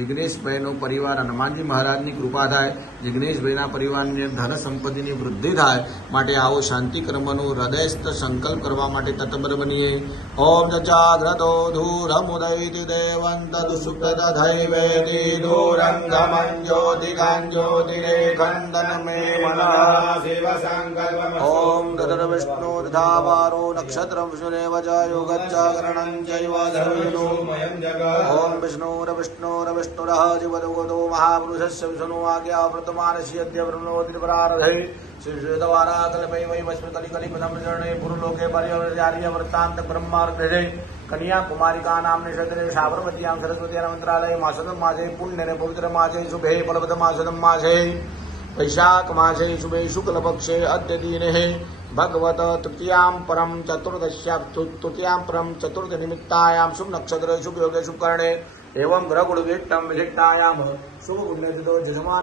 જિગ્નેશભાઈનો પરિવાર હનુમાનજી મહારાજની કૃપા થાય, જિગ્નેશભાઈના પરિવારને ધન સંપત્તિની વૃદ્ધિ થાય માટે આવો શાંતિ કર્મનો હૃદયસ્થ સંકલ્પ કરવા માટે તત્પર બનીએ. ઓમ જાગ્રતો ધૂરમુદૈતિ દેવંત સુપ્તધૈવેતિ ધૂરંગમંજ્યોતિકાંજ્યોતિરેખંદન મે મનઃ શિવ સંકલ્પ. ઓમ તદર વિષ્ણુ ધાવારો નક્ષત્રમ વિષ્ણુરેવ ચ યોગચ્ચાકરણં ચૈવ ધર્મિનો. ઓમ વિષ્ણુરવિષ્ણુરવિષ્ણુરઃ જીવદગતો મહાપુરુષસ્ય વિષ્ણુ આજ્ઞા પ્રતમાનસ્ય અદ્ય બ્રહ્મોદિર્પરારધે શ્રીશ્વેતવારા કલ્પૈ વૈ વસ્મકલિકલિપદમજરણે પુરુલોકે પર્યવર્યાર્ય વૃત્તાંત બ્રહ્માર્ધે કન્યા કુમારિકા નામને ક્ષત્રે સાબરમતીયામ સરસ્વતી મંત્રાલય માસદમ માસે પુણ્યને પવિત્ર માસે શુભે ફલપદ માસદમ માસે વૈશાખ માસે શુભે શુક્લ પક્ષે અદ્ય દિને ભગવત તૃતીયામ પરમ તૃતીયામ પરમ ચતુર્થ નિમિત્તાયામ શુભ નક્ષત્ર શુભ યોગે શુભ કર્ણે એવં ગ્રહ ગુણ વિષ્ટમ વિશિષ્ટાયામ શુભ પુણ્યતિથો જજમાન